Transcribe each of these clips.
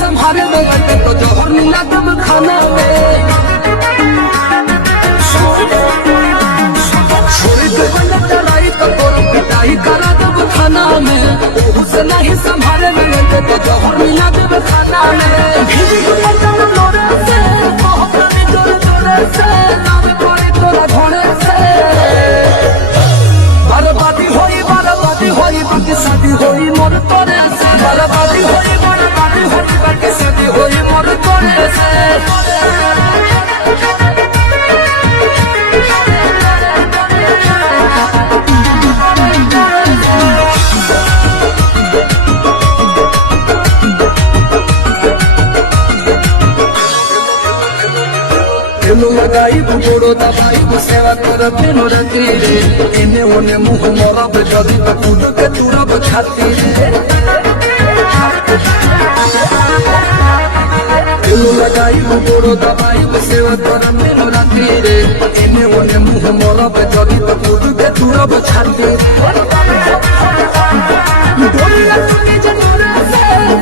संभाले बेटे तो जहर मिला दब खाना में छोड़ दे लड़ाई तो तोर पिटाई करा दब खाना में ओहू से नहीं संभाले बेटे तो जहर मिला दब खाना में लोरे से जोरे जोरे से नाम पड़े तोरा घोड़े से बर्बादी होई बाकी शादी होई मोर तोरे से बर्बादी होई बाकी शादी होई मोर तोरे से लगाई बुबोड़ो दबाई सेवा कर फेनो रती रे एने ओने मुँह मरब जदी तो कूद के तुरब छाती रे लगाई बुबोड़ो दबाई सेवा कर फेनो रती रे एने ओने मुँह मरब जदी तो कूद के तुरब छाती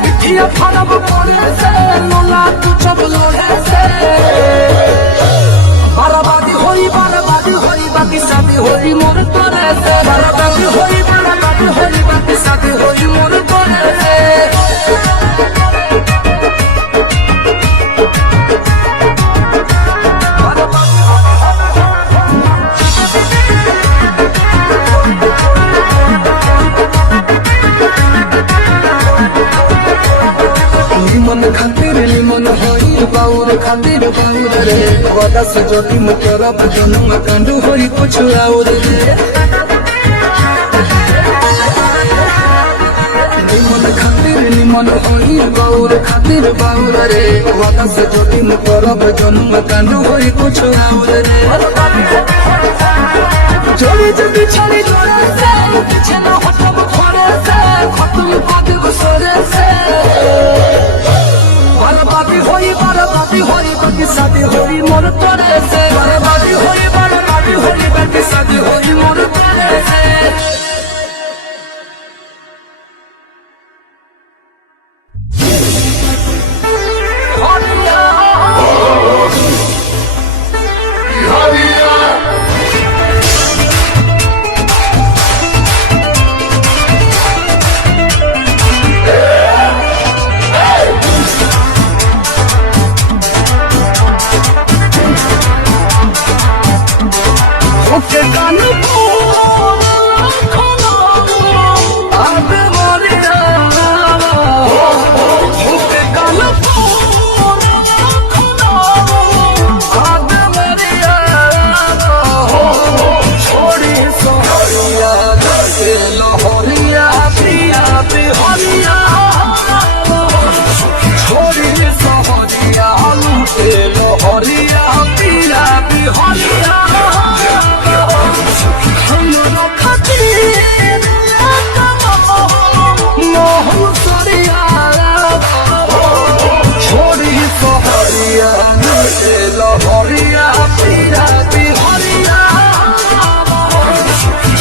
पिठिया फरब पड़े से लोला कुचब लोहे से बर्बादी होई बाकी शादी होई मोर तोरे से बर्बादी होई बाकी शादी होई मोर तोरे से निमन खातिर निमन होई बाउर खातिर बाउर रे वादा से जोड़ी मुकरब जन्म कांड होई कुछ और रे निमन खातिर निमन होई बाउर खातिर बाउर रे वादा से जोड़ी मुकरब जन्म कांड होई कुछ और रे जोड़ी जल्दी छड़ी जोड़े से पीछे ना हटब खोरे से खत्म कर देब सोरे से बर्बादी होई बाकी शादी होई मोर तोरे से बर्बादी होई बाकी शादी होई मोर तोरे से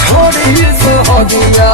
छोड़ी से हो गया